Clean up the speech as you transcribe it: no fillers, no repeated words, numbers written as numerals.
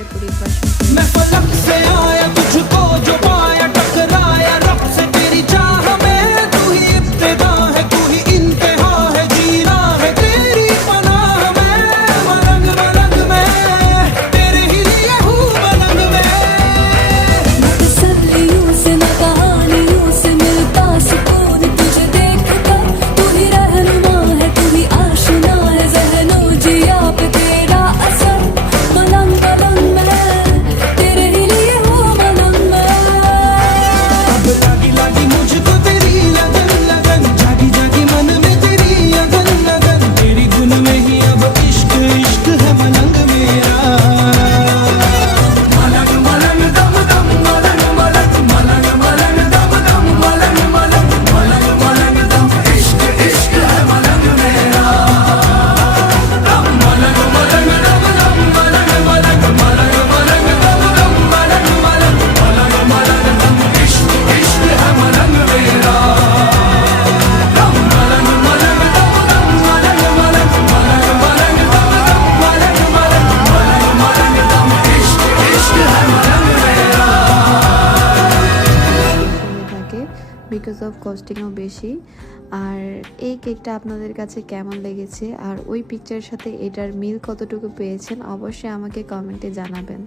এটার because of কস্টিংও বেশি। আর এই কেকটা আপনাদের কাছে কেমন লেগেছে আর ওই পিকচারের সাথে এটার মিল কতটুকু পেয়েছেন অবশ্যই আমাকে কমেন্টে জানাবেন।